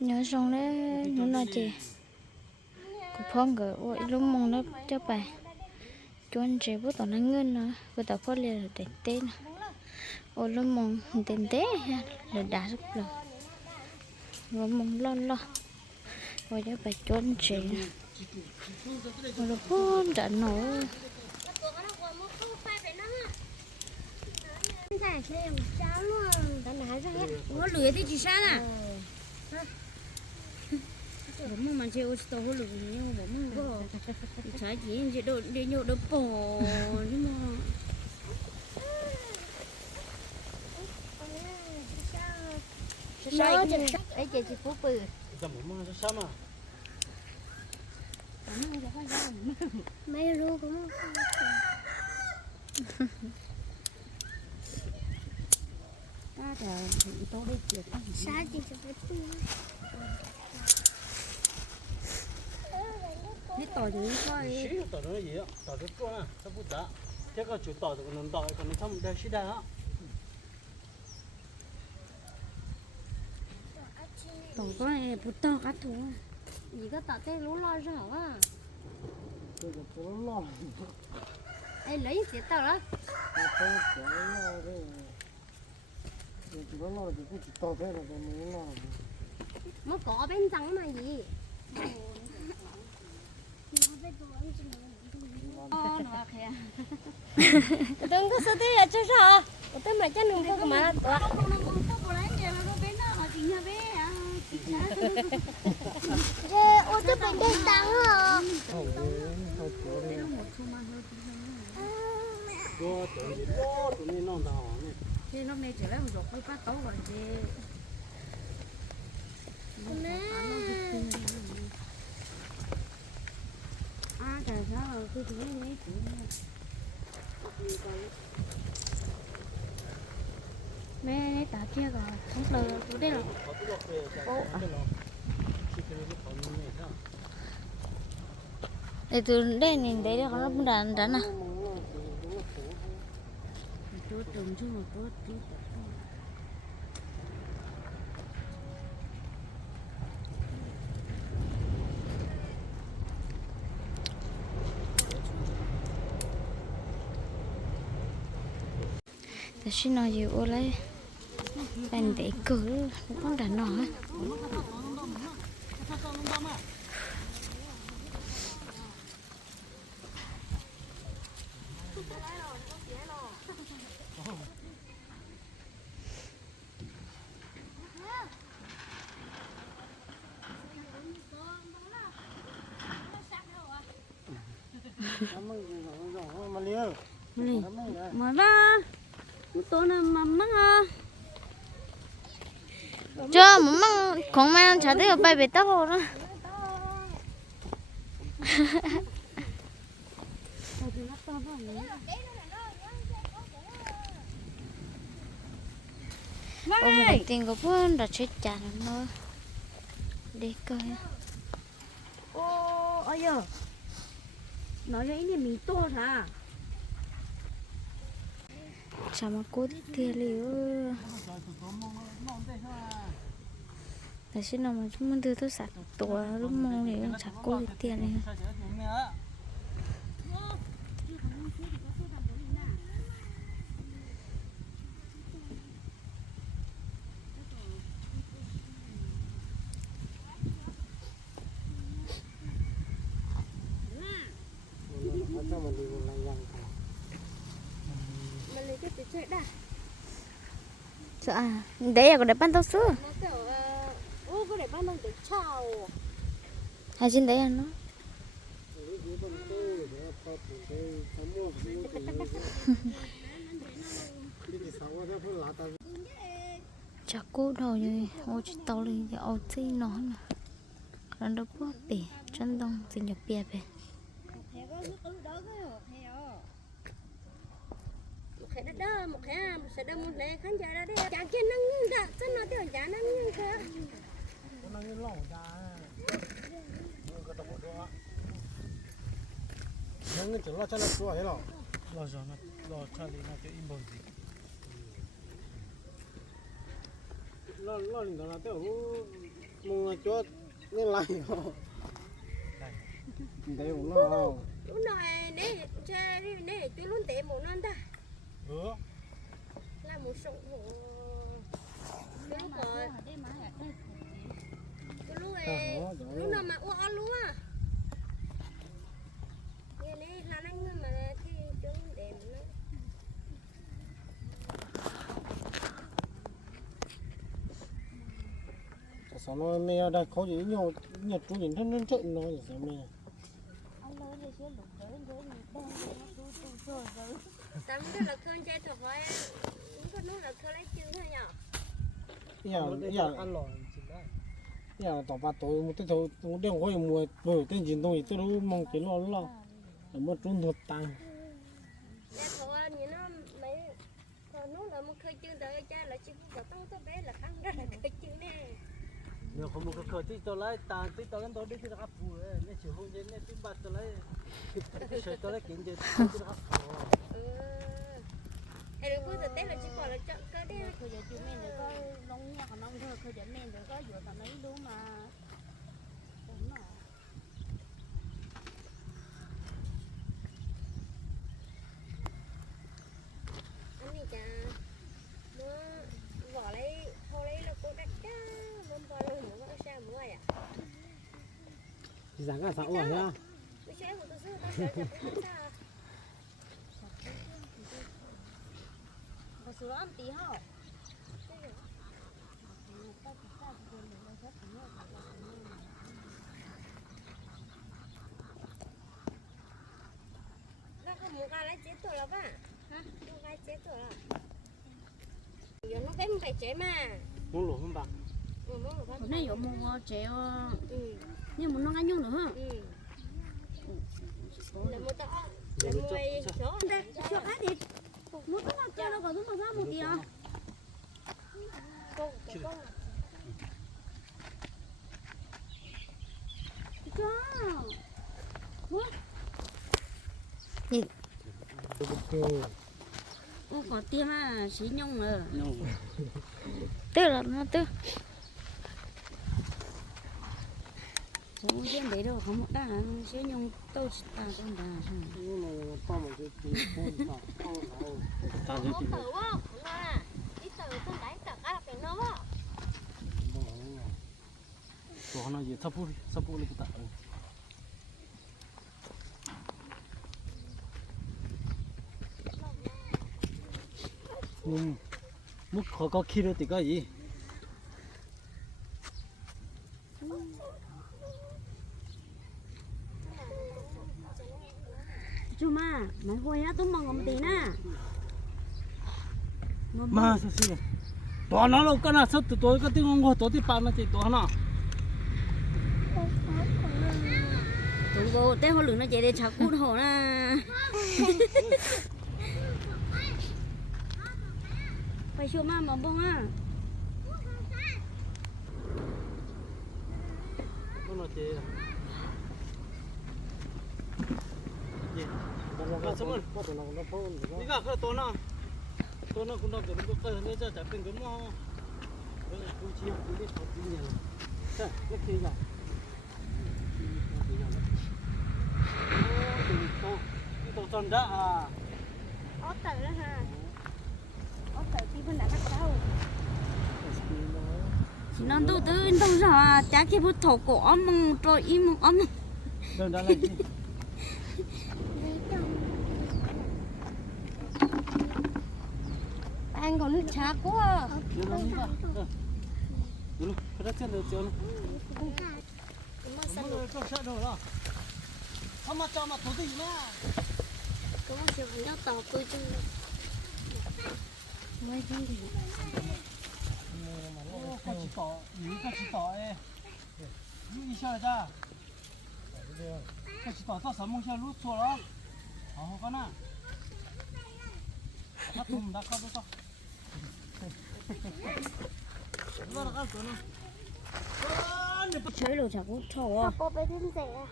nhớ xong đấy nó nói chị. Cũng phong cái ôi lúc mong nó cho bài chuẩn chị bố tao nó ngân nữa bố tao phát liền là để tên ôi lúc mong tên tế là đã rất là rồi mong lo lo. Rồi cho bài chuẩn chị rồi lúc hôn đã nổ nó lưới thì chỉ sao à bố mong mà chơi ô tô hồ lưới nhưng bố mong có trái gì chỉ đồ đi nhậu đồ bò nhưng mà sao ấy chị chị phú bự Dầm một măng sao mà mấy ru cũng ta là tôi đi chuyện sao chị sẽ phải hết tỏi thì coi Xí tỏ nó gì á Tỏ nó chua à Sao bút giá Thế có chủ tỏ thì còn tỏ Còn nó xong đây xí đây á tổng có này bút to cá thú gì có tỏ tên lú lo rõ à Tôi có chỗ lo ai lấy gì tao đó Tôi có chỗ lo thế Tôi chỉ có lo thì cũng chỉ tỏ thế là còn nó lo nó có bên trắng mà gì Ờ, nó kìa đừng có sợ thế là chứ sao tôi mà chắc đừng có mà tôi ô tôi phải đen trắng hả Không, không có đi Có tưởng gì đó Tụi mình non tao nè Thế nó mê trở lại một rồi quay phát tấu rồi thì à trời sao tôi thấy mấy cái mẹ kia rồi không lờ tôi đây rồi Ô để từ đây nhìn thấy nó cũng đàn đàn à แต่ฉันนอนอยู่อะไรเป็นเด็กกูต้องด่า โตนะมัมมังอมมังของมันฉันได้ไปเบ็ดต่อนะโอ้ยติงก็พูดเราเช็ดจานแล้เด็กก็โอ้ยเน้อยังอีนี่มีโต้วนะ tiền liu tại xin nào mà chúng mình đưa tôi sạch tổ lúc mong thì chả cố tiền này mà lấy cái chơi đã sợ à? Đấy là có tao xưa ô có để đầu để chào. Hay trên đấy là nó. Chả cố đầu như ô chỉ tao đi thì ô chỉ nó mà còn đâu có bể chân đông thì nhập bể bể một cái đó đó một cái một sẽ đâm một lệ khán giả đó đi chàng kia nâng đã chân nó tiểu chả nâng như thế nâng cái chỗ lo cho nó chua hết rồi lo cho nó lo cho đi nó cho im bồn gì lo lo lên đó là tiêu mua chốt nên lại đấy cũng nó lúc này nè cha nè tôi luôn tệ một non ừ là một số rồi. lúc ấy lúc nào mà luôn à nghe nè là anh mà thì chúng đẹp nó. Sao nó mẹ đã có gì nhiều nhật chú nhìn thân nó trộn nó thì sao mẹ tắm cái là cơn chơi thật vậy cũng có nó là cơn lấy chữ thôi nhở. Giờ giờ ăn lò giờ tỏ ba tối một cái thôi một đêm có mùa vừa tên gì tôi tôi đâu mong cái lo lo mà trốn thuật tăng Dạ thôi như nó mấy còn nó là một khơi chương tới cha là chỉ có tông tới bé là ăn ra là khơi chương nè เนี่ยผมก็เคยที่ตัวไรตาที่ตัวนั้นตัวนี้ที่นะครับผู้เนี่ยเฉียวหุ่นเนี่ยที่บัตรตัวไรเฉียวตัวไรกินเยอะที่นะครับเออไอ้เรื่องพูดแต่เต้นเราชิคก่อนเราจะก็ได้เคยจะจูเอนเดี๋ยวก็น้องเนี่ยกับน้องเธอเคยจะเมนเดี๋ยวก็อยู่ตอนนี้รู้มา cái chế tuổi là giờ nó cái phải chế mà muốn lỗ không bạn? Ừ nó là hôm nay có một chế ừ nhưng mà nó ngay nhung nữa hả? Ừ. Là một tao là một số đây chưa hết đi. Một cái nào chơi đâu có giúp mà ra một tí à cho ô có tiêm à xí nhung rồi tức là nó tức Không tiêm đấy đâu không một đà xí nhung tôi ta tôi đà nhưng mà to một cái tí con tao con nào tàn có thử không nó à ít thử không đánh cả cái là phải nó á tôi nói gì sắp phụ sắp phụ được tạ ừ mức khó có khi được thì có gì chú mà mày hồi á nè mà sao xí đó nó đâu có nào sắp từ tối có tiếng ngô tối thì bạn nó chỉ đó nào tụi cô té hồi lửa nó chạy để chả cút hồ nè phải chú mà mà bông nói chỉ nó sao semua. Kau tu nak kena phone. Ni kan kau tu nak. Tu nak kena kena kau kau ni jadi pun kau mau. Kau cuci yang kau ni kau ni lah. Sah, nak kiri lah. Tôi tròn đã à Ốt tự đó ha Ốt tự khi bên đã cắt đâu Chỉ non tôi tư in tôi rồi Chá khi bút thổ cổ ôm mừng trôi im mừng ôm mừng Đừng đã là gì 난 거는 자꾸 와. Đúng, phải rất chân được chưa? Mọi người cho xe đồ đó. Không mà cho mà thú gì mà. Có một chiều nó tỏ tôi chứ. Mới đi thì. Có chỉ tỏ, những có chỉ tỏ ấy. Như đi xe ra. Có chỉ tỏ tao sớm mong xe lút xuống đó. Ờ, con à. Nó thùng đã không biết sao. 절로 자고 쳐와 아빠 빼든세요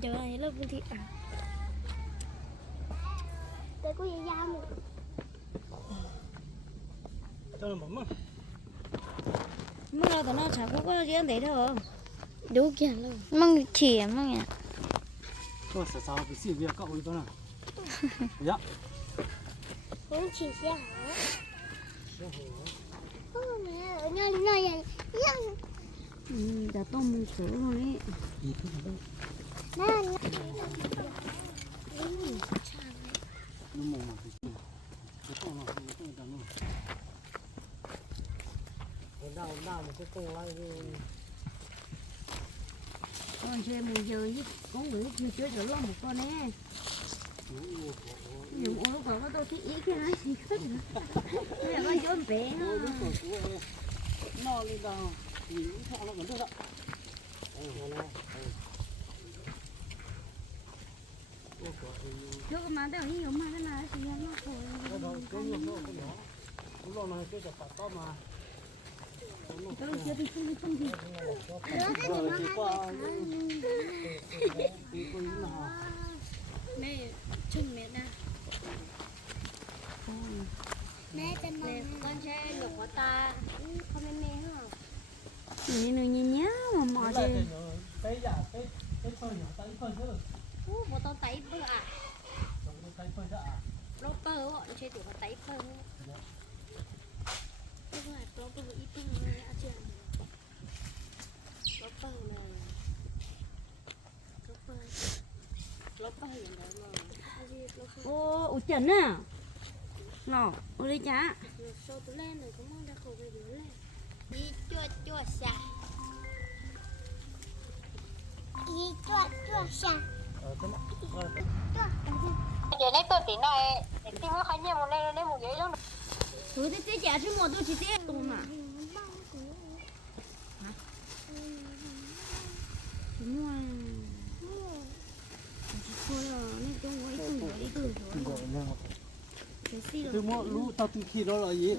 giờ này lớp bên thị à. Cô dây da mình cho nó mắm à mắm nào tao nó chả có có gì đâu. Đủ kiểu luôn mắm sao bị xỉu việc cậu đi tao nào. Dạ cũng chỉ xe hả? Ô mẹ ở nơi này. Ừ đã tôm sữa luôn đấy nè nó mồm mà cái con nó không có cái nó đau đau một cái con lại con chơi mùi giờ với con người chưa chơi được luôn một con nè nhưng mà lúc đó tôi thấy ý cái nói gì hết nè con chốn bé nó lên đâu thì thọ nó vẫn được ạ trước mà tao nghĩ mà cái nào thì nó khổ cái đó cái nhiều nó cái nhỏ lúc đó này cái chặt phạt to mà tôi chưa đi không đi không đi rồi thì qua thì coi nó mẹ chân mẹ nè mẹ chân mẹ con trai lục của ta không mẹ mẹ hả nhìn nó nhìn nhá mà mò chứ cái giả cái cái phơi tay phơi chứ ú tay phơi à? Phơi chứ chơi tụi nó tay phơi. Cái này lốp phơi ít phơi này à chưa? Lốp này. Lốp phơi lốp phơi hiện mà ô ủ chẩn à nó ô đi chả. Sâu tụi lên rồi cũng đi chua chua xả đi chua chua giờ này tôi tí này tìm cái khái niệm một này này một giấy luôn tôi thấy thế chả chứ mà tôi chỉ tiếc tụi mà đúng rồi chỉ thôi là nên tôi nghĩ tôi nghĩ tôi rồi cái gì tôi lũ tao từ khi đó là gì?